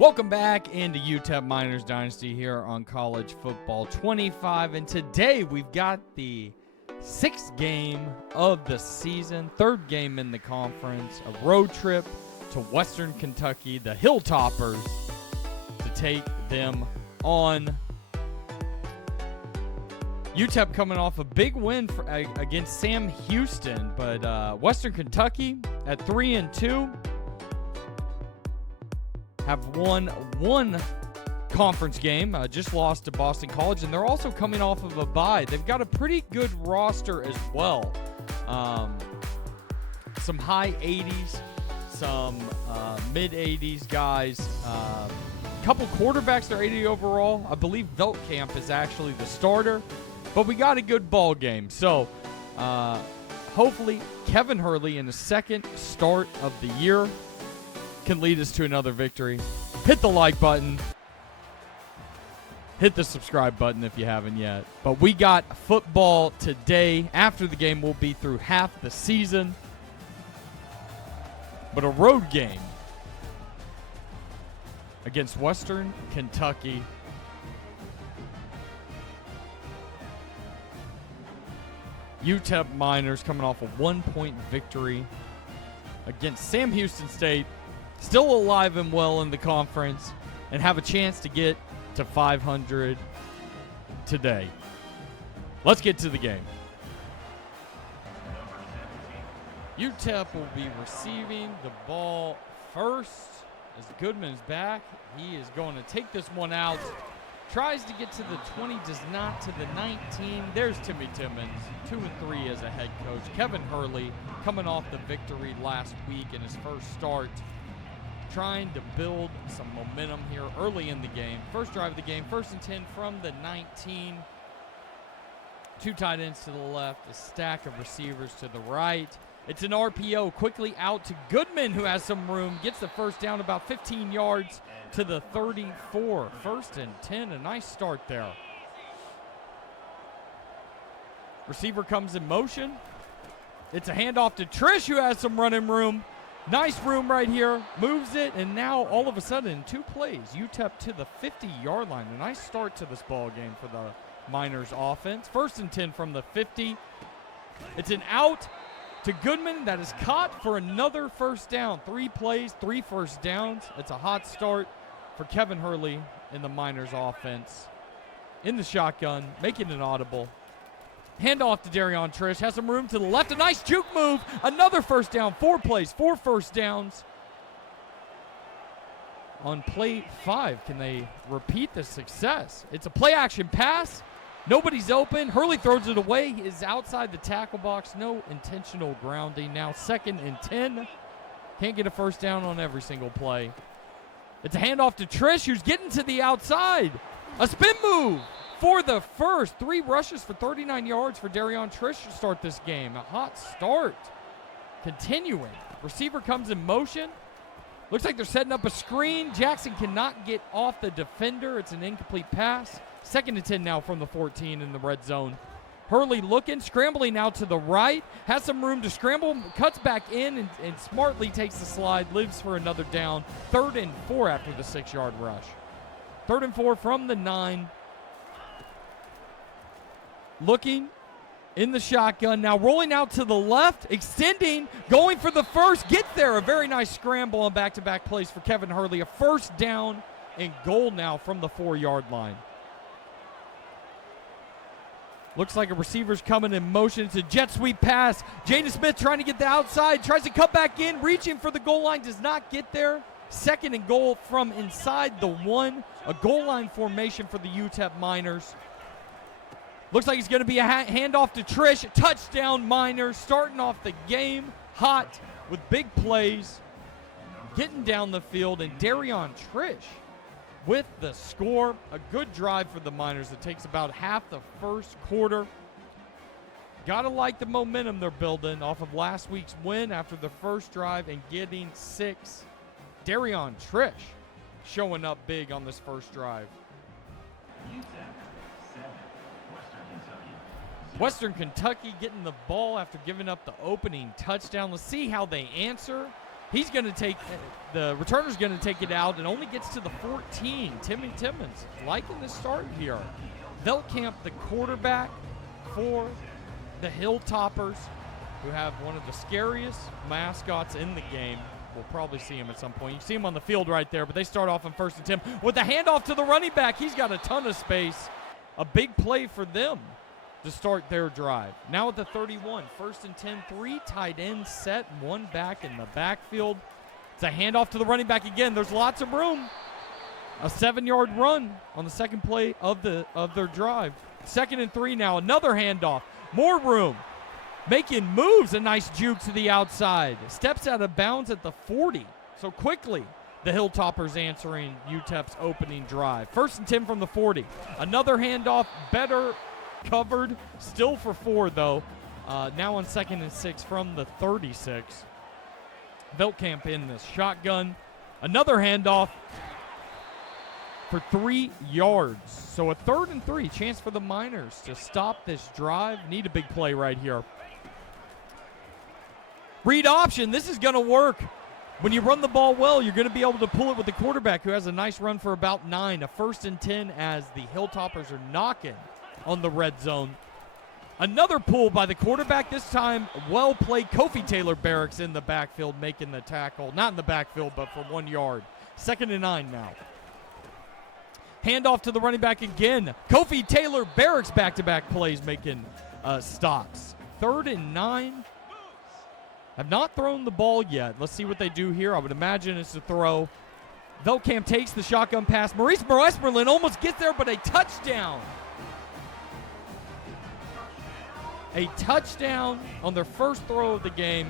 Welcome back into UTEP Miners Dynasty here on College Football 25, and today we've got the sixth game of the season, third game in the conference, a road trip to Western Kentucky, the Hilltoppers, to take them on. UTEP coming off a big win against Sam Houston, but Western Kentucky at 3-2. Have won one conference game, just lost to Boston College, and they're also coming off of a bye. They've got a pretty good roster as well. Some high 80s, some mid 80s guys. Couple quarterbacks, they're 80 overall. I believe Veltkamp is actually the starter, but we got a good ball game. So hopefully Kevin Hurley in the second start of the year can lead us to another victory. Hit the like button. Hit the subscribe button if you haven't yet. But we got football today. After the game, we'll be through half the season. But a road game against Western Kentucky. UTEP Miners coming off a 1-point victory against Sam Houston State. Still alive and well in the conference and have a chance to get to 500 today. Let's get to the game. UTEP will be receiving the ball first as Goodman's back. He is going to take this one out. Tries to get to the 20, does not, to the 19. There's Timmy Timmons, 2-3 as a head coach. Kevin Hurley coming off the victory last week in his first start, trying to build some momentum here early in the game. First drive of the game, 1st and 10 from the 19. Two tight ends to the left, a stack of receivers to the right. It's an RPO quickly out to Goodman, who has some room, gets the first down about 15 yards to the 34. 1st and 10, a nice start there. Receiver comes in motion. It's a handoff to Trish, who has some running room. Nice room right here, moves it, and now all of a sudden, in 2 plays, UTEP to the 50-yard line. A nice start to this ball game for the Miners offense. 1st and 10 from the 50. It's an out to Goodman that is caught for another first down. 3 plays, 3 first downs. It's a hot start for Kevin Hurley in the Miners offense. In the shotgun, making it audible. Handoff to Darion Trish, has some room to the left, a nice juke move, another first down, 4 plays, 4 first downs. On play 5, can they repeat the success? It's a play action pass, nobody's open, Hurley throws it away, he is outside the tackle box, no intentional grounding. Now 2nd and 10, can't get a first down on every single play. It's a handoff to Trish, who's getting to the outside, a spin move. For the first, 3 rushes for 39 yards for Darion Trish to start this game. A hot start. Continuing. Receiver comes in motion. Looks like they're setting up a screen. Jackson cannot get off the defender. It's an incomplete pass. 2nd and 10 now from the 14 in the red zone. Hurley looking, scrambling out to the right. Has some room to scramble. Cuts back in and smartly takes the slide. Lives for another down. 3rd and 4 after the 6-yard rush. 3rd and 4 from the 9. Looking in the shotgun, now rolling out to the left, extending, going for the first, gets there. A very nice scramble on back-to-back plays for Kevin Hurley. A first down and goal now from the 4-yard line. Looks like a receiver's coming in motion. It's a jet sweep pass. Jaden Smith trying to get the outside, tries to cut back in, reaching for the goal line, does not get there. 2nd and goal from inside the 1. A goal line formation for the UTEP Miners. Looks like it's going to be a handoff to Trish. Touchdown Miners, starting off the game hot with big plays, getting down the field, and Darion Trish with the score. A good drive for the Miners. It takes about half the first quarter. Got to like the momentum they're building off of last week's win after the first drive and getting 6. Darion Trish showing up big on this first drive. Western Kentucky getting the ball after giving up the opening touchdown. Let's see how they answer. He's going to take the returner's going to take it out and only gets to the 14. Timmy Timmons liking the start here. Veltkamp, the quarterback for the Hilltoppers, who have one of the scariest mascots in the game. We'll probably see him at some point. You see him on the field right there, but they start off on 1st and 10 with the handoff to the running back. He's got a ton of space. A big play for them to start their drive. Now at the 31, 1st and 10, 3 tight ends set, 1 back in the backfield. It's a handoff to the running back again. There's lots of room. A 7-yard run on the second play of their drive. 2nd and 3 now. Another handoff. More room. Making moves. A nice juke to the outside. Steps out of bounds at the 40. So quickly, the Hilltoppers answering UTEP's opening drive. 1st and 10 from the 40. Another handoff. Better covered. Still for 4, though. Now on 2nd and 6 from the 36. Veltkamp in this shotgun. Another handoff for 3 yards. So a 3rd and 3. Chance for the Miners to stop this drive. Need a big play right here. Read option. This is going to work. When you run the ball well, you're going to be able to pull it with the quarterback, who has a nice run for about 9. A 1st and 10 as the Hilltoppers are knocking on the red zone. Another pull by the quarterback, this time well played. Kofi Taylor Barracks in the backfield making the tackle. Not in the backfield, but for 1 yard. 2nd and 9 now. Handoff to the running back again. Kofi Taylor Barracks back-to-back plays making stops. 3rd and 9. Have not thrown the ball yet. Let's see what they do here. I would imagine it's a throw. Veltkamp takes the shotgun pass. Maurice Esmerlin almost gets there, but a touchdown. A touchdown on their first throw of the game.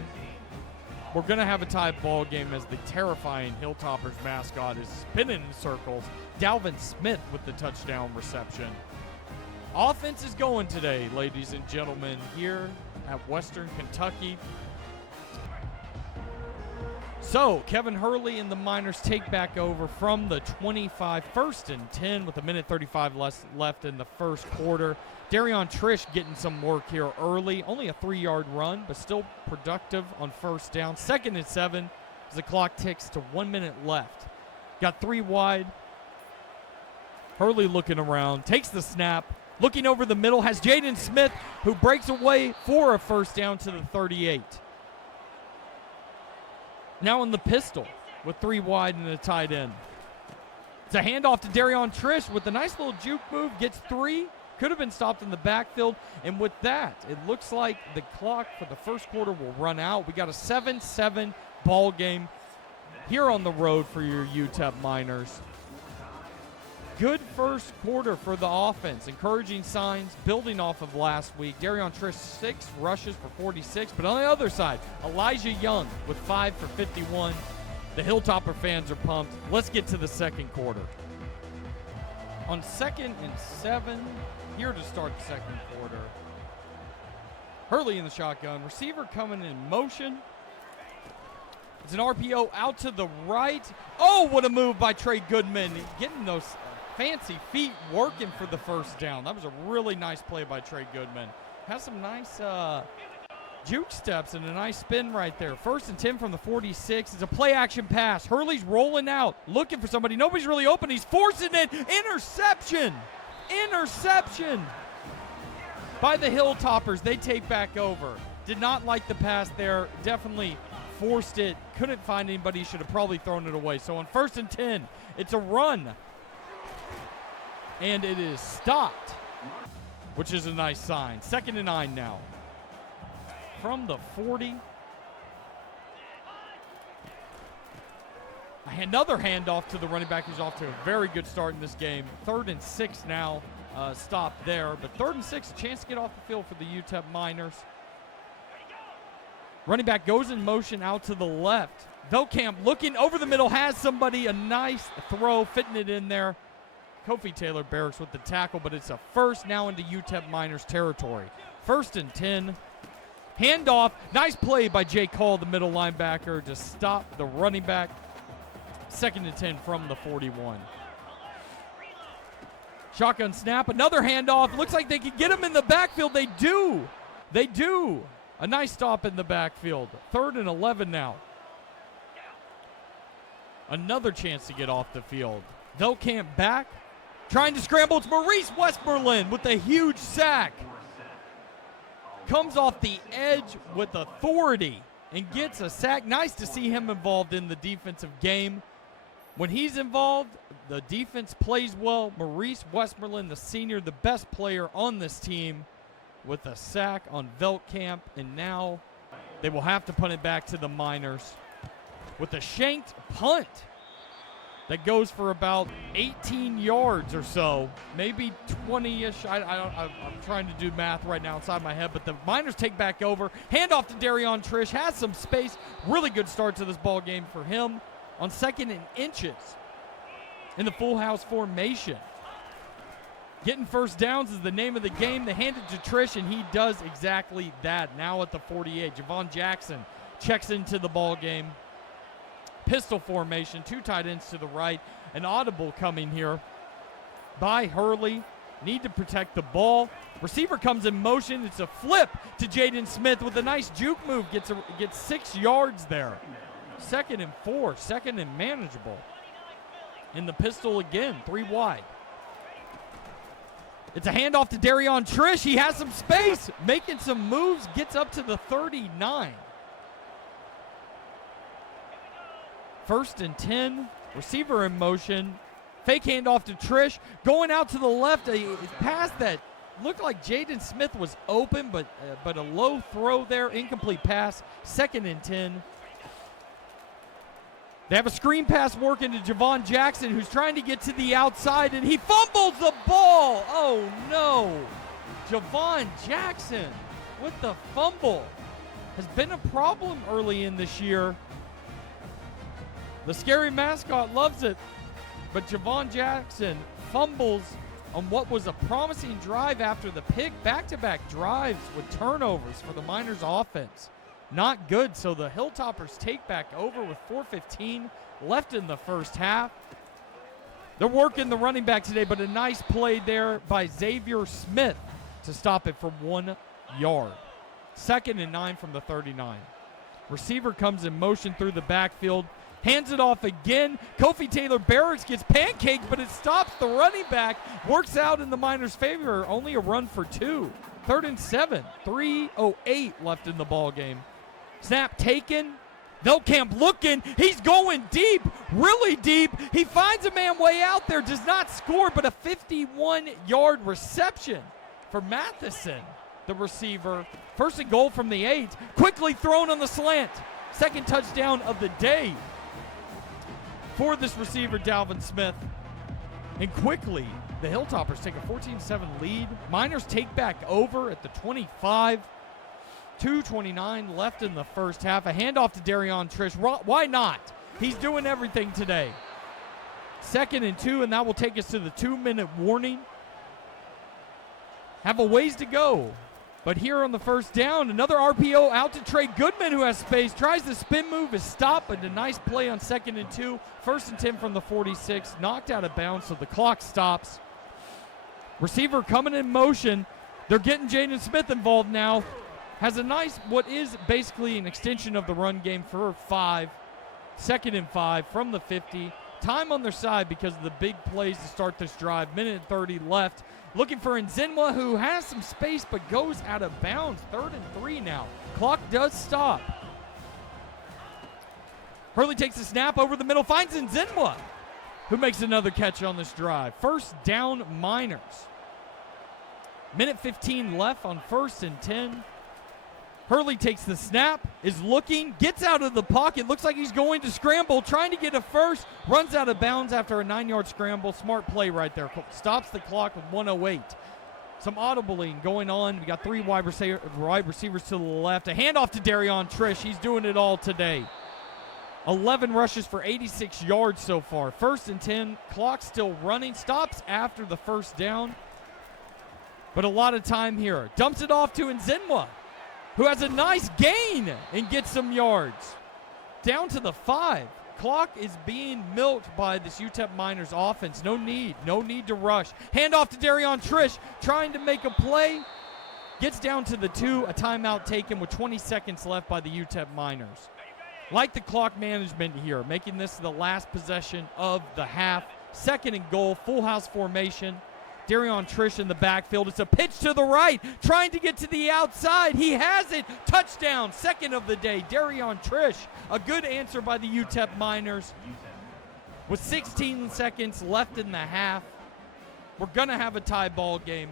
We're going to have a tied ball game as the terrifying Hilltoppers mascot is spinning in circles. Dalvin Smith with the touchdown reception. Offense is going today, ladies and gentlemen, here at Western Kentucky. So, Kevin Hurley and the Miners take back over from the 25, 1st and 10 with 1:35 left in the first quarter. Darion Trish getting some work here early. Only a 3-yard run, but still productive on 1st down. 2nd and 7 as the clock ticks to 1 minute left. Got 3 wide. Hurley looking around, takes the snap. Looking over the middle, has Jaden Smith, who breaks away for a 1st down to the 38. Now in the pistol with 3 wide and a tight end. It's a handoff to Darion Trish with a nice little juke move. Gets 3. Could have been stopped in the backfield. And with that, it looks like the clock for the first quarter will run out. We got a 7-7 ball game here on the road for your UTEP Miners. Good first quarter for the offense. Encouraging signs, building off of last week. Darion Trish, 6 rushes for 46. But on the other side, Elijah Young with 5 for 51. The Hilltopper fans are pumped. Let's get to the second quarter. On 2nd and 7, here to start the second quarter. Hurley in the shotgun. Receiver coming in motion. It's an RPO out to the right. Oh, what a move by Trey Goodman. Getting those fancy feet working for the 1st down. That was a really nice play by Trey Goodman. Has some nice juke steps and a nice spin right there. 1st and 10 from the 46. It's a play action pass. Hurley's rolling out, looking for somebody. Nobody's really open. He's forcing it. Interception. Interception by the Hilltoppers. They take back over. Did not like the pass there. Definitely forced it. Couldn't find anybody. Should have probably thrown it away. So on 1st and 10, it's a run. And it is stopped, which is a nice sign. 2nd and 9 now. From the 40. Another handoff to the running back who's off to a very good start in this game. 3rd and 6 now. Stop there. But 3rd and 6, a chance to get off the field for the UTEP Miners. Running back goes in motion out to the left. Veltkamp looking over the middle, has somebody. A nice throw, fitting it in there. Kofi Taylor Barracks with the tackle, but it's a 1st now into UTEP Miners territory. 1st and 10. Handoff. Nice play by Jay Call, the middle linebacker, to stop the running back. 2nd and 10 from the 41. Shotgun snap. Another handoff. Looks like they can get him in the backfield. They do. They do. A nice stop in the backfield. 3rd and 11 now. Another chance to get off the field. Velkamp back. Trying to scramble. It's Maurice Westmoreland with a huge sack. Comes off the edge with authority and gets a sack. Nice to see him involved in the defensive game. When he's involved, the defense plays well. Maurice Westmoreland, the senior, the best player on this team, with a sack on Velkamp. And now they will have to punt it back to the Miners with a shanked punt that goes for about 18 yards or so, maybe 20-ish. I'm trying to do math right now inside my head, but the Miners take back over. Handoff to Darion Trish, has some space. Really good start to this ball game for him. On 2nd and inches in the full house formation. Getting first downs is the name of the game. They hand it to Trish, and he does exactly that. Now at the 48, Javon Jackson checks into the ball game. Pistol formation, 2 tight ends to the right. An audible coming here by Hurley. Need to protect the ball. Receiver comes in motion. It's a flip to Jaden Smith with a nice juke move. Gets 6 yards there. 2nd and 4, 2nd and manageable. In the pistol again, 3 wide. It's a handoff to Darion Trish. He has some space, making some moves, gets up to the 39. 1st and 10, receiver in motion. Fake handoff to Trish. Going out to the left, a pass that looked like Jaden Smith was open, but a low throw there, incomplete pass. 2nd and 10. They have a screen pass working to Javon Jackson, who's trying to get to the outside, and he fumbles the ball. Oh, no. Javon Jackson with the fumble. Has been a problem early in this year. The scary mascot loves it, but Javon Jackson fumbles on what was a promising drive after the pick. Back-to-back drives with turnovers for the Miners offense. Not good, so the Hilltoppers take back over with 4:15 left in the first half. They're working the running back today, but a nice play there by Xavier Smith to stop it from 1 yard. 2nd and 9 from the 39. Receiver comes in motion through the backfield, hands it off again. Kofi Taylor Barracks gets pancaked, but it stops the running back. Works out in the Miners' favor. Only a run for 2. 3rd and 7. 3:08 left in the ball game. Snap taken. Velkamp looking. He's going deep, really deep. He finds a man way out there, does not score, but a 51-yard reception for Matheson, the receiver. 1st and goal from the 8. Quickly thrown on the slant. 2nd touchdown of the day for this receiver, Dalvin Smith. And quickly, the Hilltoppers take a 14-7 lead. Miners take back over at the 25. 2:29 left in the first half. A handoff to Darion Trish. Why not? He's doing everything today. 2nd and 2, and that will take us to the 2-minute warning. Have a ways to go. But here on the first down, another RPO out to Trey Goodman, who has space. Tries the spin move, is stopped, but a nice play on 2nd and 2. 1st and 10 from the 46. Knocked out of bounds, so the clock stops. Receiver coming in motion. They're getting Jaden Smith involved now. Has a nice, what is basically an extension of the run game for 5. 2nd and 5 from the 50. Time on their side because of the big plays to start this drive. 1:30 left. Looking for Nzinwa, who has some space but goes out of bounds. 3rd and 3 now. Clock does stop. Hurley takes a snap over the middle, finds Nzinwa, who makes another catch on this drive. 1st down Miners. 1:15 left on 1st and 10. Hurley takes the snap, is looking, gets out of the pocket, looks like he's going to scramble, trying to get a first, runs out of bounds after a 9-yard scramble. Smart play right there. Stops the clock with 1:08. Some audibling going on. We got 3 wide receivers to the left. A handoff to Darion Trish. He's doing it all today. 11 rushes for 86 yards so far. 1st and 10. Clock still running. Stops after the first down. But a lot of time here. Dumps it off to Nzinwa, who has a nice gain and gets some yards. Down to the 5. Clock is being milked by this UTEP Miners offense. No need to rush. Handoff to Darion Trish, trying to make a play. Gets down to the 2, a timeout taken with 20 seconds left by the UTEP Miners. Like the clock management here, making this the last possession of the half. 2nd and goal, full house formation. Darion Trish in the backfield. It's a pitch to the right, trying to get to the outside. He has it. Touchdown, 2nd of the day. Darion Trish, a good answer by the UTEP Miners. With 16 seconds left in the half, we're going to have a tie ball game.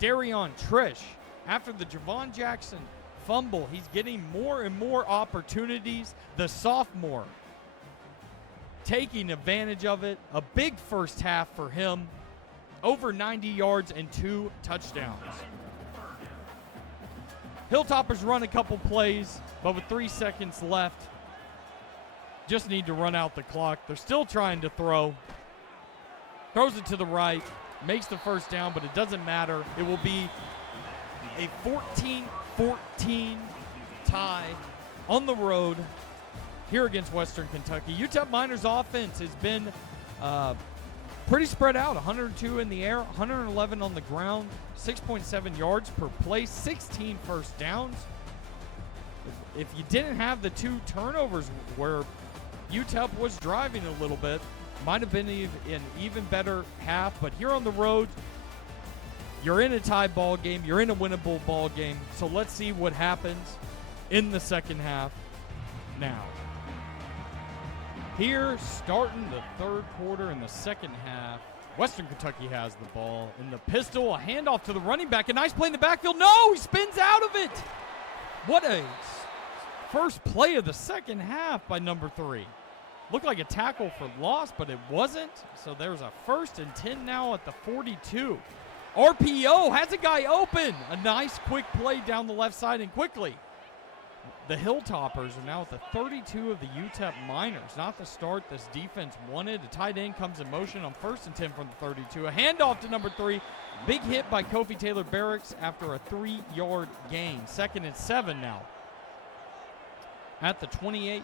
Darion Trish, after the Javon Jackson fumble, he's getting more and more opportunities. The sophomore taking advantage of it. A big first half for him. Over 90 yards and 2 touchdowns. Hilltoppers run a couple plays, but with 3 seconds left, just need to run out the clock. They're still trying to throw. Throws it to the right, makes the first down, but it doesn't matter. It will be a 14-14 tie on the road here against Western Kentucky. UTEP Miners offense has been pretty spread out. 102 in the air, 111 on the ground, 6.7 yards per play, 16 first downs. If you didn't have the 2 turnovers where UTEP was driving a little bit, might have been an even better half. But here on the road, you're in a tie ball game. You're in a winnable ball game. So let's see what happens in the second half now. Here, starting the 3rd quarter in the second half, Western Kentucky has the ball in the pistol. A handoff to the running back. A nice play in the backfield. No, he spins out of it. What a first play of the second half by number 3. Looked like a tackle for loss, but it wasn't. So there's a 1st and 10 now at the 42. RPO has a guy open. A nice quick play down the left side, and quickly the Hilltoppers are now at the 32 of the UTEP Miners. Not the start this defense wanted. A tight end comes in motion on 1st and 10 from the 32. A handoff to number 3. Big hit by Kofi Taylor Barracks after a 3-yard gain. 2nd and 7 now at the 28.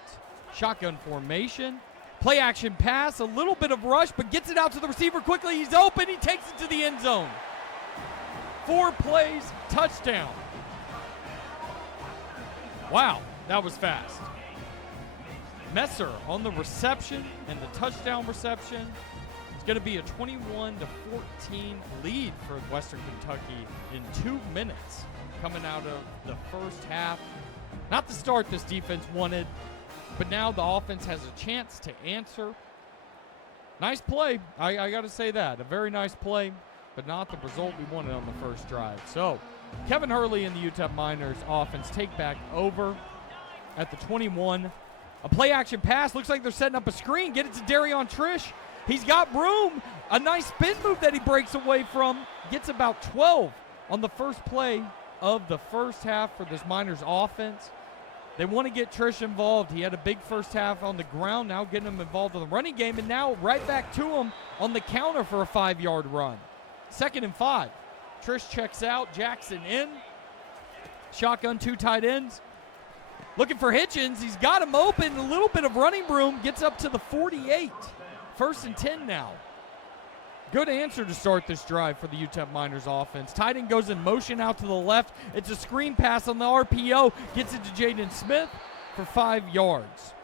Shotgun formation. Play action pass. A little bit of rush, but gets it out to the receiver quickly. He's open. He takes it to the end zone. 4 plays, touchdown. Wow, that was fast. Messer on the reception and the touchdown reception. It's going to be a 21-14 lead for Western Kentucky in 2 minutes coming out of the first half. Not the start this defense wanted, but now the offense has a chance to answer. Nice play. I got to say that. A very nice play, but not the result we wanted on the first drive. So Kevin Hurley and the UTEP Miners offense take back over at the 21. A play action pass. Looks like they're setting up a screen. Get it to Darion Trish. He's got room. A nice spin move that he breaks away from. Gets about 12 on the first play of the first half for this Miners offense. They want to get Trish involved. He had a big first half on the ground, now getting him involved in the running game, and now right back to him on the counter for a 5-yard run. 2nd and 5. Trish checks out, Jackson in. Shotgun, 2 tight ends. Looking for Hitchens. He's got him open. A little bit of running room. Gets up to the 48. 1st and 10 now. Good answer to start this drive for the UTEP Miners offense. Tight end goes in motion out to the left. It's a screen pass on the RPO. Gets it to Jaden Smith for 5 yards.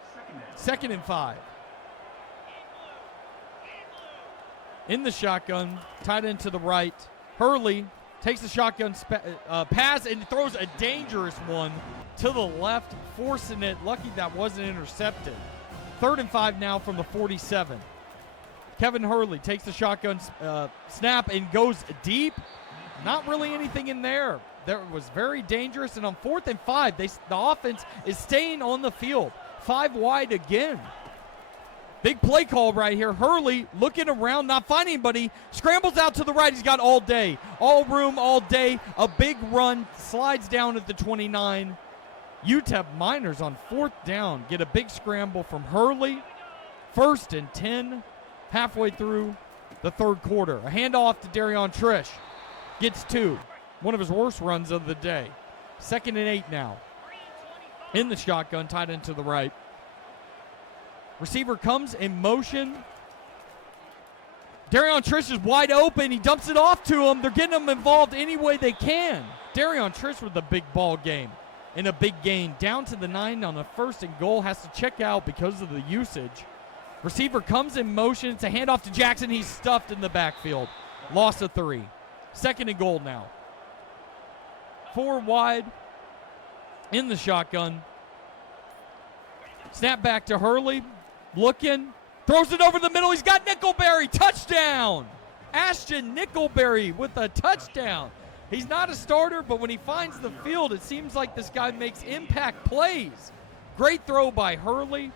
2nd and 5. In the shotgun, tight end to the right. Hurley takes the shotgun pass and throws a dangerous one to the left, forcing it. Lucky that wasn't intercepted. 3rd and 5 now from the 47. Kevin Hurley takes the shotgun snap and goes deep. Not really anything in there. That was very dangerous. And on 4th and 5, the offense is staying on the field. 5 wide again. Big play call right here. Hurley looking around, not finding anybody. Scrambles out to the right. He's got all day. All room, all day. A big run. Slides down at the 29. UTEP Miners on 4th down get a big scramble from Hurley. 1st and 10. Halfway through the 3rd quarter. A handoff to Darion Trish. Gets 2. One of his worst runs of the day. 2nd and 8 now. In the shotgun, tight end to the right. Receiver comes in motion. Darion Trish is wide open. He dumps it off to him. They're getting him involved any way they can. Darion Trish with a big ball game. in a big gain. Down to the 9 on a 1st and goal. Has to check out because of the usage. Receiver comes in motion. It's a handoff to Jackson. He's stuffed in the backfield. Loss of 3. 2nd and goal now. 4 wide in the shotgun. Snap back to Hurley. Looking. Throws it over the middle. He's got Nickelberry. Touchdown. Ashton Nickelberry with a touchdown. He's not a starter, but when he finds the field, it seems like this guy makes impact plays. Great throw by Hurley.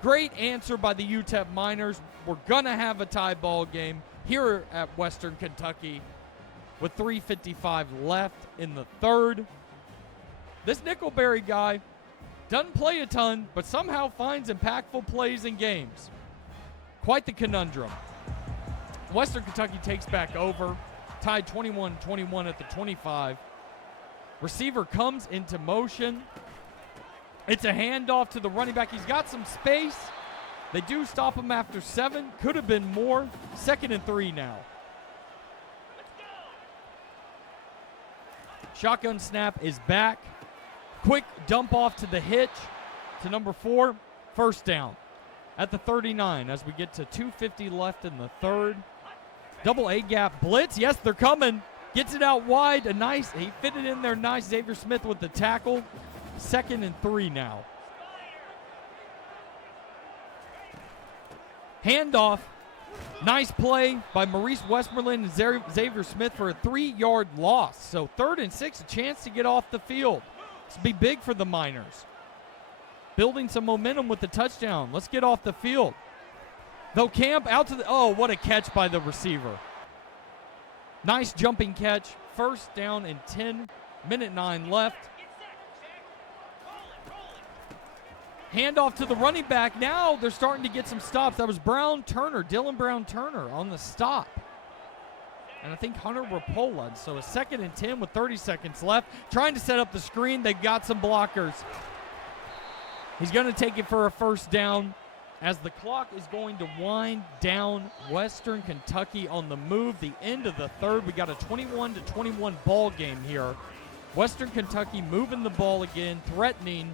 Great answer by the UTEP Miners. We're going to have a tie ball game here at Western Kentucky with 3:55 left in the 3rd. This Nickelberry guy doesn't play a ton, but somehow finds impactful plays in games. Quite the conundrum. Western Kentucky takes back over. Tied 21-21 at the 25. Receiver comes into motion. It's a handoff to the running back. He's got some space. They do stop him after 7. Could have been more. 2nd and 3 now. Shotgun snap is back. Quick dump off to the hitch to number 4. 1st down at the 39 as we get to 2:50 left in the 3rd. Double A gap blitz. Yes, they're coming. Gets it out wide. He fit it in there nice. Xavier Smith with the tackle. 2nd and 3 now. Handoff. Nice play by Maurice Westmoreland and Xavier Smith for a 3-yard loss. So 3rd and 6, a chance to get off the field. This will be big for the Miners. Building some momentum with the touchdown. Let's get off the field. They'll camp out to the, what a catch by the receiver. Nice jumping catch. 1st down and 10, minute 9 left. Handoff to the running back. Now they're starting to get some stops. That was Dylan Brown Turner on the stop. And I think Hunter Rapola. So a 2nd and 10 with 30 seconds left. Trying to set up the screen. They've got some blockers. He's going to take it for a 1st down. As the clock is going to wind down, Western Kentucky on the move. The end of the 3rd. We got a 21-21 ball game here. Western Kentucky moving the ball again, threatening.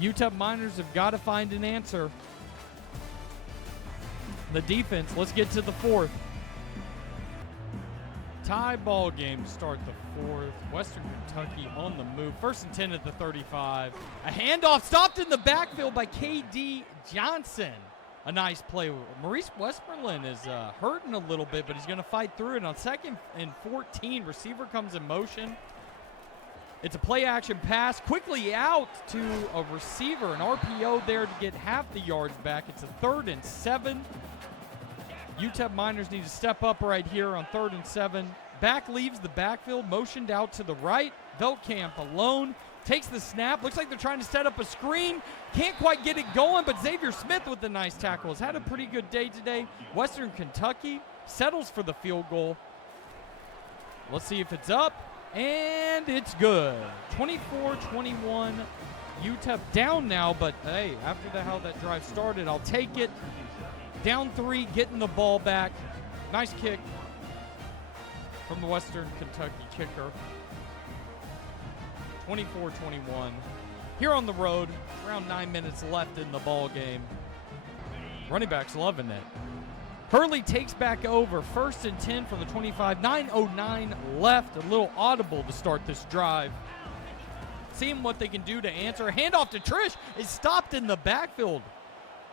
UTEP Miners have got to find an answer. The defense, let's get to the 4th. Tie ball game to start the 4th. Western Kentucky on the move. 1st and 10 at the 35. A handoff stopped in the backfield by K.D. Johnson. A nice play. Maurice Westmoreland is hurting a little bit, but he's going to fight through it. On 2nd and 14, receiver comes in motion. It's a play-action pass. Quickly out to a receiver. An RPO there to get half the yards back. It's a 3rd and 7. UTEP Miners need to step up right here on 3rd and 7. Back leaves the backfield, motioned out to the right. Veltkamp alone, takes the snap. Looks like they're trying to set up a screen. Can't quite get it going, but Xavier Smith with the nice tackle has had a pretty good day today. Western Kentucky settles for the field goal. Let's see if it's up, and it's good. 24-21, UTEP down now, but hey, after how that drive started, I'll take it. Down 3, getting the ball back. Nice kick from the Western Kentucky kicker. 24-21. Here on the road, around 9 minutes left in the ball game. Running backs loving it. Hurley takes back over. 1st and 10 from the 25. 9:09 left. A little audible to start this drive. Seeing what they can do to answer. Handoff to Trish is stopped in the backfield.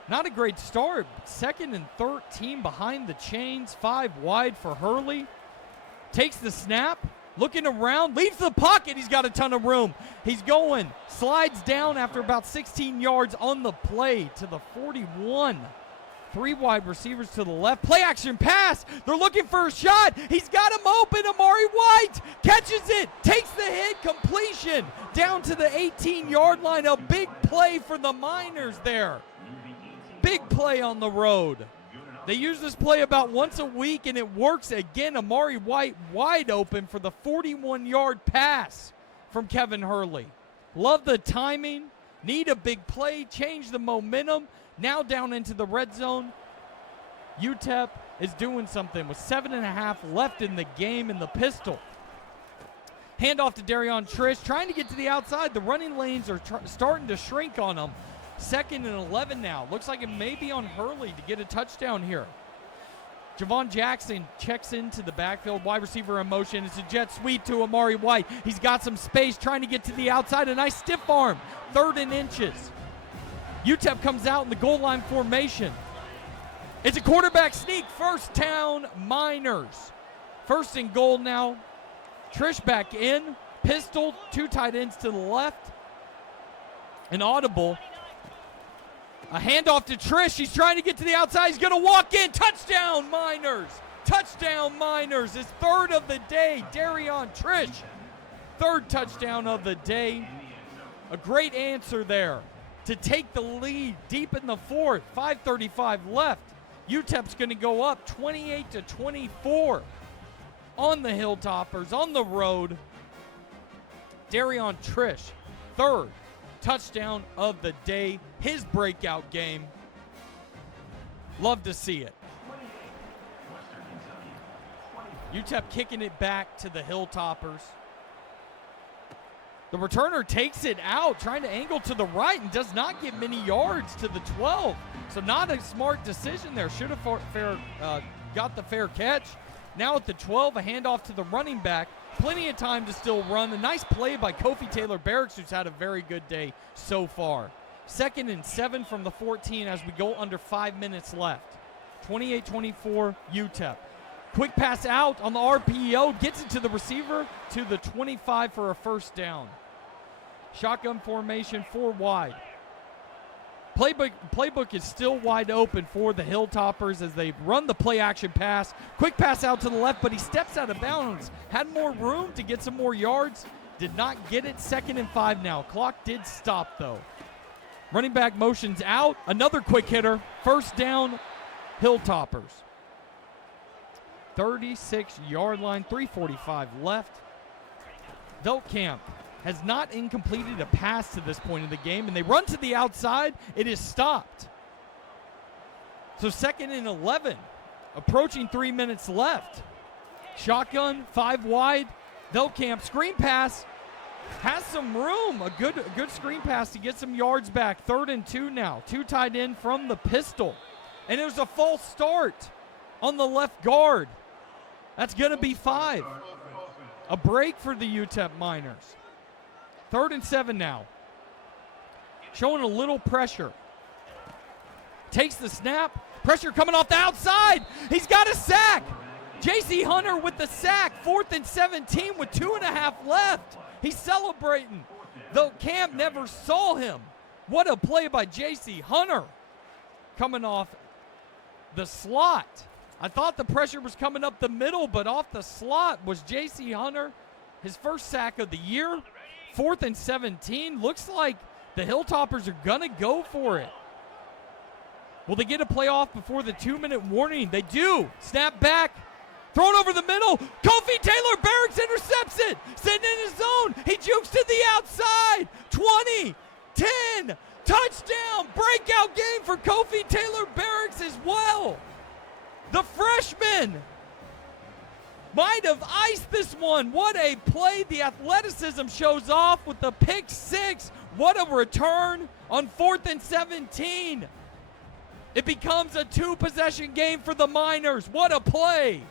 Not a great start. 2nd and 13 behind the chains. 5 wide for Hurley. Takes the snap. Looking around. Leaves the pocket. He's got a ton of room. He's going. Slides down after about 16 yards on the play to the 41. 3 wide receivers to the left. Play action pass. They're looking for a shot. He's got him open. Amari White catches it. Takes the hit. Completion. Down to the 18-yard line. A big play for the Miners there. Big play on the road. They use this play about once a week, and it works again. Amari White wide open for the 41-yard pass from Kevin Hurley. Love the timing. Need a big play. Change the momentum. Now down into the red zone. UTEP is doing something with 7.5 left in the game in the pistol. Handoff to Darion Trish, trying to get to the outside. The running lanes are starting to shrink on him. 2nd and 11 now. Looks like it may be on Hurley to get a touchdown here. Javon Jackson checks into the backfield. Wide receiver in motion. It's a jet sweep to Amari White. He's got some space trying to get to the outside. A nice stiff arm. 3rd and inches. UTEP comes out in the goal line formation. It's a quarterback sneak. 1st down, Miners. 1st and goal now. Trish back in. Pistol. 2 tight ends to the left. An audible. A handoff to Trish. He's trying to get to the outside. He's going to walk in. Touchdown, Miners. Touchdown, Miners. His 3rd of the day. Darion Trish. 3rd touchdown of the day. A great answer there to take the lead deep in the 4th. 5:35 left. UTEP's going to go up 28-24 on the Hilltoppers, on the road. Darion Trish, 3rd touchdown of the day, his breakout game. Love to see it. UTEP kicking it back to the Hilltoppers. The returner takes it out, trying to angle to the right, and does not get many yards to the 12. So not a smart decision there. Should have got the fair catch. Now at the 12, a handoff to the running back. Plenty of time to still run. A nice play by Kofi Taylor-Barracks, who's had a very good day so far. 2nd and 7 from the 14 as we go under 5 minutes left. 28-24 UTEP. Quick pass out on the RPO, gets it to the receiver to the 25 for a 1st down. Shotgun formation, 4 wide. Playbook is still wide open for the Hilltoppers as they run the play action pass. Quick pass out to the left, but he steps out of bounds. Had more room to get some more yards. Did not get it. 2nd and 5 now. Clock did stop though. Running back motions out. Another quick hitter. 1st down, Hilltoppers. 36-yard line, 3:45 left. Veltkamp has not incompleted a pass to this point in the game, and they run to the outside. It is stopped. So 2nd and 11, approaching 3 minutes left. Shotgun, 5 wide. Veltkamp screen pass, has some room. A good screen pass to get some yards back. 3rd and 2 now. 2 tight end from the pistol. And there's a false start on the left guard. That's going to be 5. A break for the UTEP Miners. 3rd and 7 now. Showing a little pressure. Takes the snap. Pressure coming off the outside. He's got a sack. J.C. Hunter with the sack. 4th and 17 with 2.5 left. He's celebrating, though Camp never saw him. What a play by J.C. Hunter. Coming off the slot. I thought the pressure was coming up the middle, but off the slot was J.C. Hunter. His 1st sack of the year. 4th and 17. Looks like the Hilltoppers are going to go for it. Will they get a play off before the 2-minute warning? They do. Snap back. Thrown over the middle. Kofi Taylor-Barracks intercepts it. Sitting in his zone. He jukes to the outside. 20, 10, touchdown. Breakout game for Kofi Taylor-Barracks as well. The freshman might have iced this one. What a play. The athleticism shows off with the pick 6. What a return on 4th and 17. It becomes a 2-possession game for the Miners. What a play.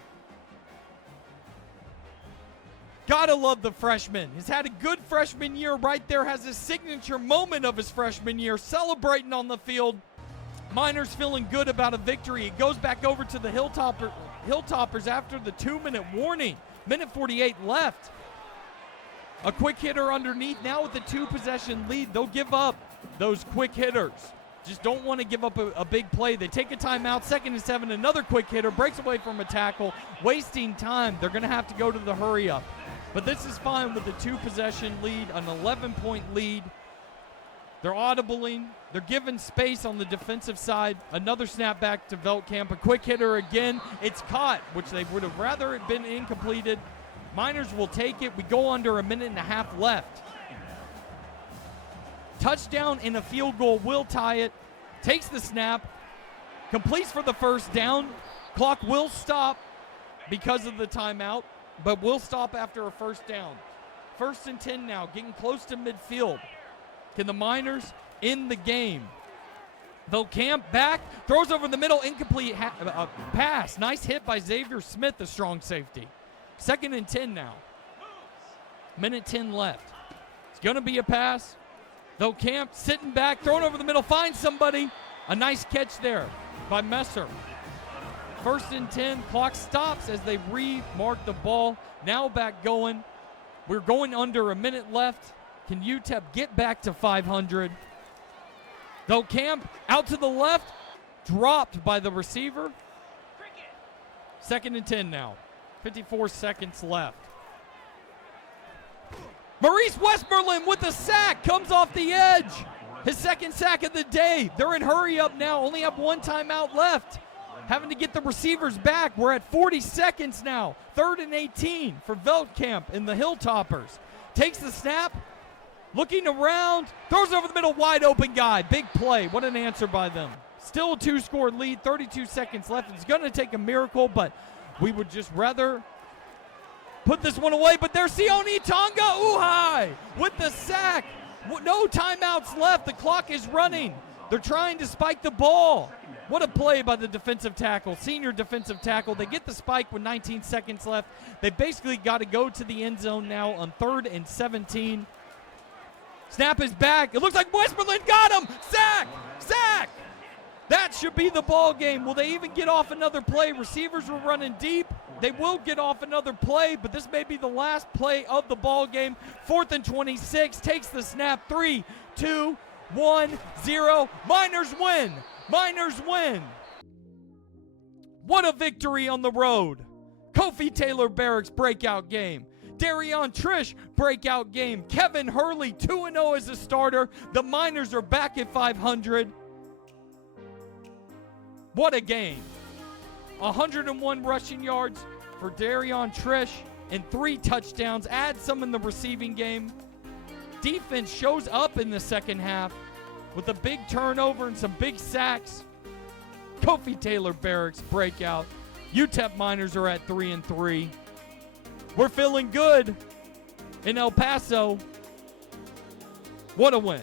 Gotta love the freshman. He's had a good freshman year right there. Has his signature moment of his freshman year. Celebrating on the field. Miners feeling good about a victory. It goes back over to the Hilltoppers after the 2-minute warning. 1:48 left. A quick hitter underneath. Now with the 2-possession lead, they'll give up those quick hitters. Just don't want to give up a big play. They take a timeout. 2nd and 7. Another quick hitter. Breaks away from a tackle. Wasting time. They're going to have to go to the hurry up. But this is fine with the 2-possession lead, an 11-point lead. They're audibling. They're giving space on the defensive side. Another snap back to Veltkamp. A quick hitter again. It's caught, which they would have rather it been incompleted. Miners will take it. We go under 1.5 minutes left. Touchdown and a field goal will tie it. Takes the snap. Completes for the 1st down. Clock will stop because of the timeout, but will stop after a 1st down. First and 10 now, getting close to midfield. Can the Miners end the game? Camp back, throws over the middle, incomplete pass. Nice hit by Xavier Smith, the strong safety. Second and 10 now. Minute 10 left. It's going to be a pass. Camp sitting back, throwing over the middle, finds somebody. A nice catch there by Messer. First and 10, clock stops as they remark the ball. Now back going. We're going under a minute left. Can UTEP get back to 500? Camp out to the left, dropped by the receiver. Second and 10 now. 54 seconds left. Maurice Westmoreland with a sack, comes off the edge. His second sack of the day. They're in hurry up now, only have one timeout left. Having to get the receivers back. We're at 40 seconds now. Third and 18 for Veldkamp and the Hilltoppers. Takes the snap, looking around, throws over the middle, wide open guy. Big play. What an answer by them. Still a 2-score lead, 32 seconds left. It's going to take a miracle, but we would just rather put this one away. But there's Sione Tonga Uhai with the sack. No timeouts left. The clock is running. They're trying to spike the ball. What a play by the defensive tackle, senior defensive tackle. They get the spike with 19 seconds left. They basically got to go to the end zone now on 3rd and 17. Snap is back. It looks like Westmoreland got him. Sack! Sack! That should be the ball game. Will they even get off another play? Receivers were running deep. They will get off another play, but this may be the last play of the ball game. 4th and 26. Takes the snap. 3, 2, 1, 0. Miners win. Miners win. What a victory on the road. Kofi Taylor Barracks breakout game. Darion Trish breakout game. Kevin Hurley 2-0 as a starter. The Miners are back at 500. What a game. 101 rushing yards for Darion Trish and 3 touchdowns. Add some in the receiving game. Defense shows up in the second half with a big turnover and some big sacks. Kofi Taylor Barracks breakout. UTEP Miners are at 3-3. We're feeling good in El Paso. What a win.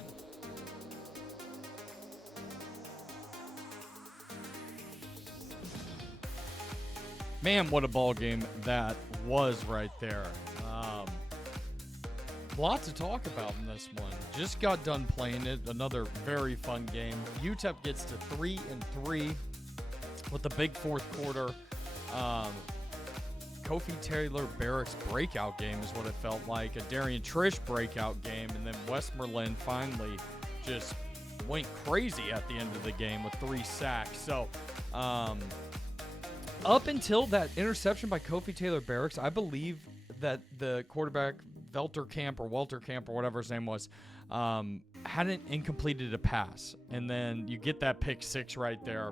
Man, what a ball game that was right there. Lot to talk about in this one. Just got done playing it. Another very fun game. UTEP gets to 3-3 with a big fourth quarter. Kofi Taylor Barracks breakout game is what it felt like. A Darian Trish breakout game. And then Westmoreland finally just went crazy at the end of the game with 3 sacks. So, up until that interception by Kofi Taylor Barracks, I believe that the quarterback, Welterkamp or whatever his name was, hadn't incompleted a pass. And then you get that pick 6 right there.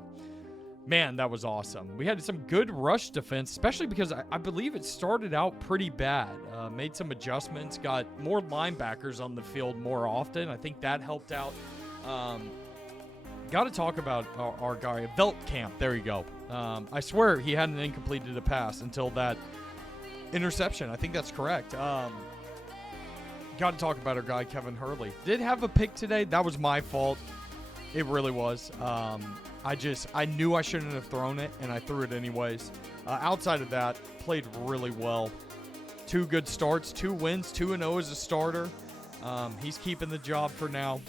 Man, that was awesome. We had some good rush defense, especially because I believe it started out pretty bad. Made some adjustments, got more linebackers on the field more often. I think that helped out. Got to talk about our guy, Veldkamp. There you go. I swear he hadn't incompleted a pass until that interception. I think that's correct. Got to talk about our guy, Kevin Hurley. Did have a pick today. That was my fault. It really was. I knew I shouldn't have thrown it, and I threw it anyways. Outside of that, played really well. 2 good starts, 2 wins, 2-0 as a starter. He's keeping the job for now.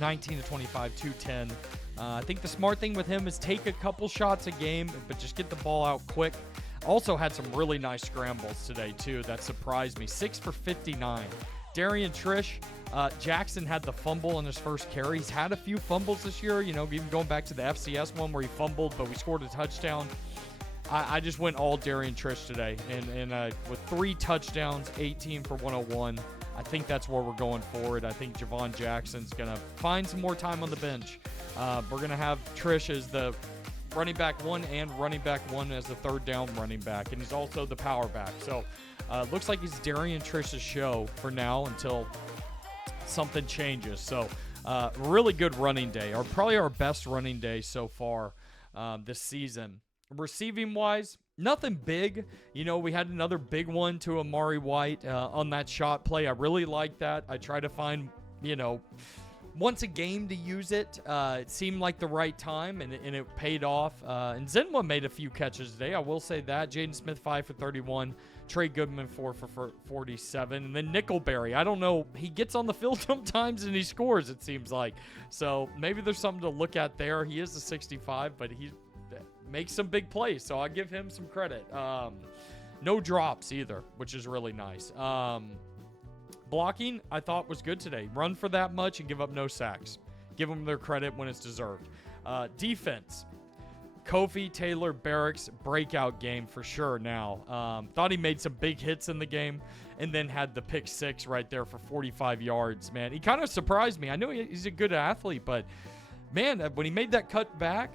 19 to 25, 210. I think the smart thing with him is take a couple shots a game, but just get the ball out quick. Also had some really nice scrambles today, too. That surprised me. 6 for 59. Darian Trish, Jackson had the fumble in his first carry. He's had a few fumbles this year, even going back to the FCS one where he fumbled, but we scored a touchdown. I just went all Darian Trish today. And with 3 touchdowns, 18 for 101, I think that's where we're going forward. I think Javon Jackson's going to find some more time on the bench. We're going to have Trish as the running back 1 and running back 1 as the 3rd down running back, and he's also the power back. So looks like it's Darian Trish's show for now until something changes. So really good running day, or probably our best running day so far this season. Receiving wise, Nothing big. You know, we had another big one to Amari White on that shot play. I really like that. I try to find, you know, once a game to use it. It seemed like the right time, and it paid off. And Zenwa made a few catches today. I will say that. Jaden Smith, 5 for 31. Trey Goodman, 4 for 47. And then Nickelberry. I don't know. He gets on the field sometimes, and he scores, it seems like. So maybe there's something to look at there. He is a 65, but he makes some big plays, so I give him some credit. No drops either, which is really nice. Blocking, I thought, was good today. Run for that much and give up no sacks. Give them their credit when it's deserved. Defense, Kofi Taylor Barracks, breakout game for sure now. Thought he made some big hits in the game and then had the pick 6 right there for 45 yards, man. He kind of surprised me. I know he's a good athlete, but, man, when he made that cut back,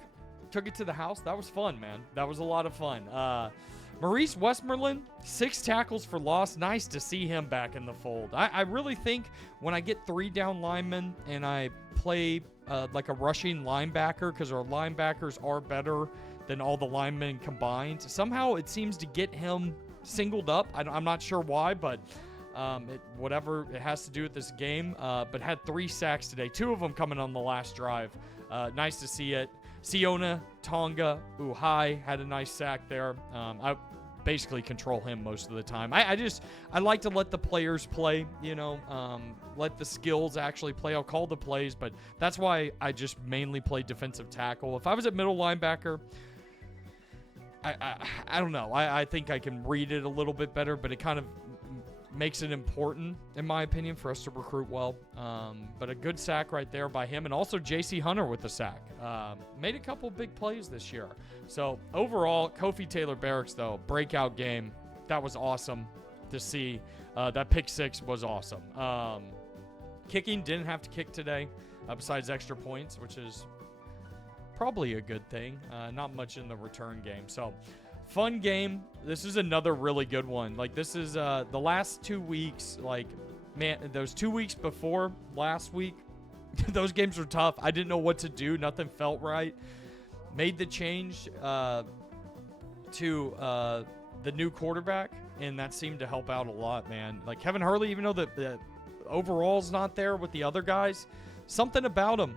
took it to the house, that was fun, man. That was a lot of fun. Maurice Westmoreland, 6 tackles for loss. Nice to see him back in the fold. I really think when I get 3 down linemen and I play like a rushing linebacker, because our linebackers are better than all the linemen combined, somehow it seems to get him singled up. I'm not sure why, but whatever it has to do with this game. But had 3 sacks today, 2 of them coming on the last drive. Nice to see it. Siona Tonga Uhai had a nice sack there. I basically control him most of the time. I like to let the players play, you know, let the skills actually play. I'll call the plays, but that's why I just mainly play defensive tackle. If I was at middle linebacker, I don't know. I think I can read it a little bit better, but it kind of makes it important, in my opinion, for us to recruit well. But a good sack right there by him. And also J.C. Hunter with the sack. Made a couple big plays this year. So overall, Kofi Taylor Barracks, though, breakout game. That was awesome to see. That pick 6 was awesome. Kicking, didn't have to kick today, besides extra points, which is probably a good thing. Not much in the return game. So fun game. This is another really good one. Like, this is the last 2 weeks. Like, man, those 2 weeks before last week, those games were tough. I didn't know what to do. Nothing felt right. Made the change to the new quarterback, and that seemed to help out a lot, man. Like, Kevin Hurley, even though the overall's not there with the other guys, something about him.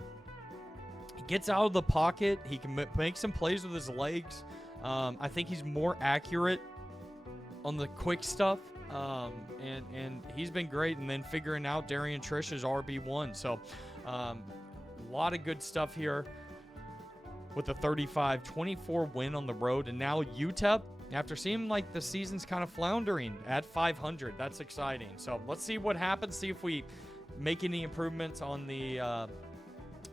He gets out of the pocket. He can make some plays with his legs. I think he's more accurate on the quick stuff, and he's been great. And then figuring out Darian Trish's RB1. So a lot of good stuff here with a 35-24 win on the road. And now UTEP, after seeming like the season's kind of floundering at 500, that's exciting. So let's see what happens, see if we make any improvements on the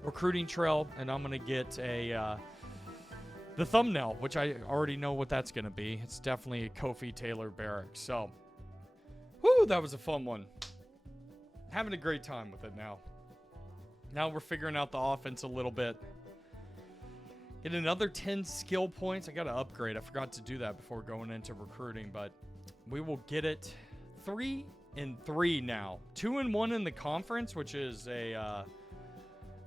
recruiting trail. And I'm going to get the thumbnail, which I already know what that's going to be. It's definitely a Kofi Taylor Barracks. So, whoo, that was a fun one. Having a great time with it now. Now we're figuring out the offense a little bit. Get another 10 skill points. I got to upgrade. I forgot to do that before going into recruiting, but we will get it. 3-3 now. 2-1 in the conference, which is a...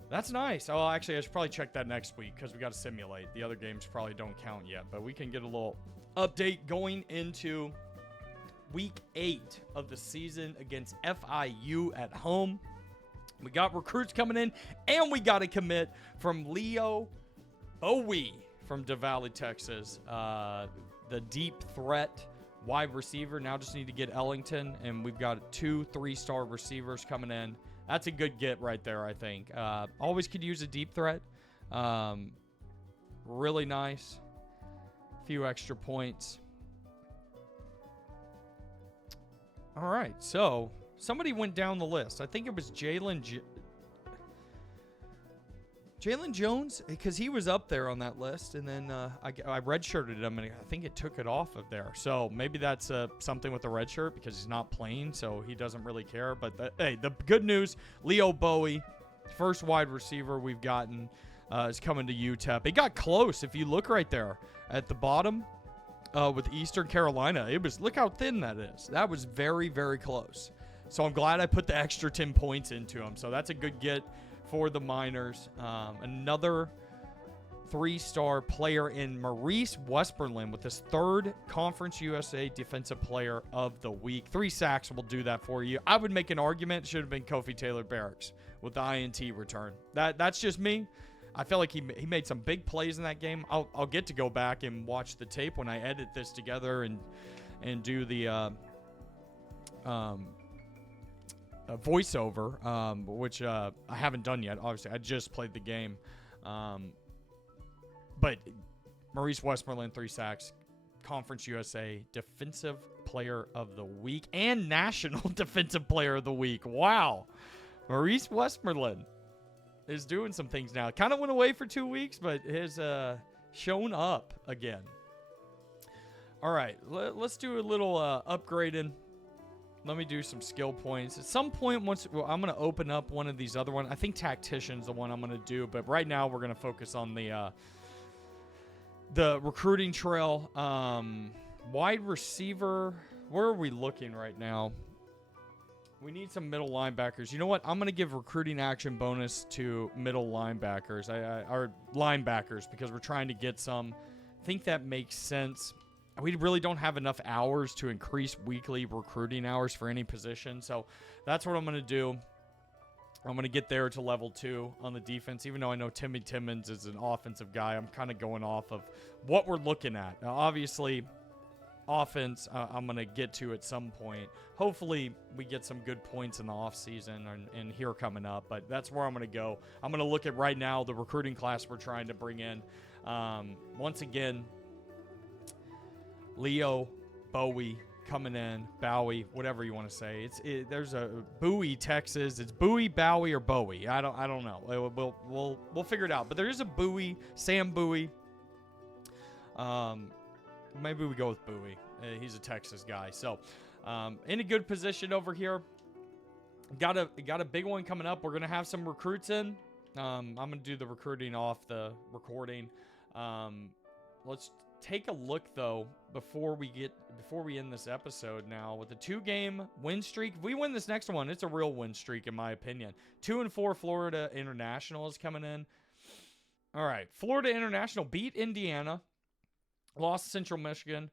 That's nice. Oh, actually, I should probably check that next week because we got to simulate. The other games probably don't count yet, but we can get a little update going into week 8 of the season against FIU at home. We got recruits coming in, and we got a commit from Leo Bowie from Devalley, Texas. The deep threat wide receiver. Now just need to get Ellington, and we've got 2 3-star receivers coming in. That's a good get right there, I think. Always could use a deep threat. Really nice. A few extra points. All right, so somebody went down the list. I think it was Jalen Jones, because he was up there on that list, and then I redshirted him, and I think it took it off of there. So maybe that's something with the red shirt because he's not playing, so he doesn't really care. But hey, the good news, Leo Bowie, first wide receiver we've gotten, is coming to UTEP. It got close. If you look right there at the bottom with Eastern Carolina, look how thin that is. That was very, very close. So I'm glad I put the extra 10 points into him. So that's a good get for the Miners. Another 3-star player in Maurice Westmoreland with his 3rd Conference USA Defensive Player of the Week. 3 sacks will do that for you. I would make an argument it should have been Kofi Taylor-Barracks with the INT return. That's just me. I feel like he made some big plays in that game. I'll get to go back and watch the tape when I edit this together and do the voiceover, which I haven't done yet. Obviously, I just played the game. But Maurice Westmoreland, 3 sacks, Conference USA Defensive Player of the Week, and National Defensive Player of the Week. Wow. Maurice Westmoreland is doing some things now. Kind of went away for 2 weeks, but has shown up again. All right, let's do a little upgrading. Let me do some skill points. At some point, I'm going to open up one of these other ones. I think Tactician's the one I'm going to do, but right now we're going to focus on the recruiting trail. Wide receiver, where are we looking right now? We need some middle linebackers. You know what? I'm going to give recruiting action bonus to middle linebackers, or linebackers, because we're trying to get some. I think that makes sense. We really don't have enough hours to increase weekly recruiting hours for any position. So that's what I'm going to do. I'm going to get there to level 2 on the defense. Even though I know Timmy Timmons is an offensive guy, I'm kind of going off of what we're looking at. Now, obviously, offense, I'm going to get to at some point. Hopefully, we get some good points in the offseason and here coming up. But that's where I'm going to go. I'm going to look at right now the recruiting class we're trying to bring in. Once again, Leo, Bowie coming in, Bowie, whatever you want to say. There's a Bowie, Texas. It's Bowie, Bowie, or Bowie. I don't know. We'll figure it out. But there is a Bowie, Sam Bowie. Maybe we go with Bowie. He's a Texas guy. So, in a good position over here. Got a big one coming up. We're gonna have some recruits in. I'm gonna do the recruiting off the recording. Let's take a look though before we end this episode now with the 2-game win streak. If we win this next one, it's a real win streak in my opinion. 2-4 Florida International is coming in. All right, Florida International beat Indiana, lost to Central Michigan,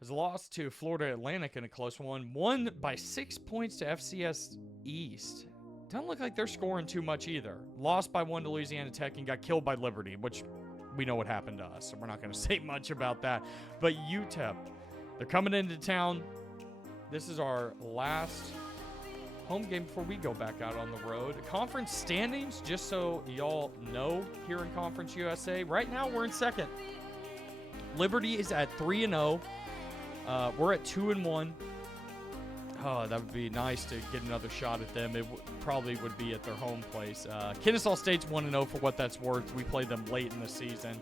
has lost to Florida Atlantic in a close one, won by 6 points to FCS East. Doesn't look like they're scoring too much either. Lost by 1 to Louisiana Tech and got killed by Liberty, which we know what happened to us, so we're not going to say much about that. But UTEP, they're coming into town. This is our last home game before we go back out on the road. Conference standings, just so y'all know, here in Conference USA, right now we're in 2nd. Liberty is at 3-0. We're at 2-1. Oh, that would be nice to get another shot at them. It probably would be at their home place. Kennesaw State's 1-0 for what that's worth. We played them late in the season.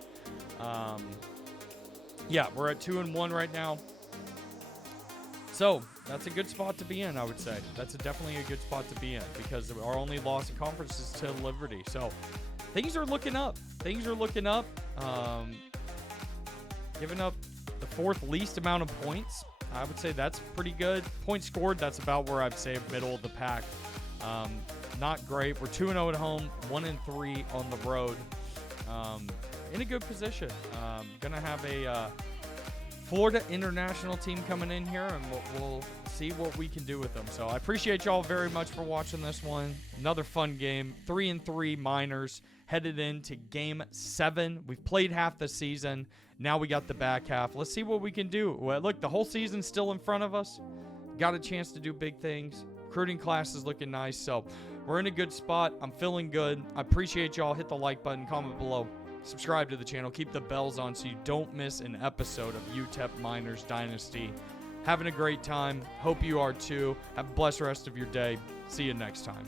Yeah, we're at 2-1 right now. So that's a good spot to be in, I would say. That's definitely a good spot to be in because our only loss in conference is to Liberty. So things are looking up. Things are looking up. Giving up the 4th least amount of points. I would say that's pretty good. Points scored, that's about where I'd say middle of the pack. Not great. We're 2-0 at home, 1-3 on the road. In a good position. Gonna have a Florida International team coming in here, and we'll see what we can do with them. So I appreciate y'all very much for watching this one. Another fun game. 3-3 Miners headed into Game 7. We've played half the season. Now we got the back half. Let's see what we can do. Well, look, the whole season's still in front of us. Got a chance to do big things. Recruiting class is looking nice. So we're in a good spot. I'm feeling good. I appreciate y'all. Hit the like button, comment below. Subscribe to the channel. Keep the bells on so you don't miss an episode of UTEP Miners Dynasty. Having a great time. Hope you are too. Have a blessed rest of your day. See you next time.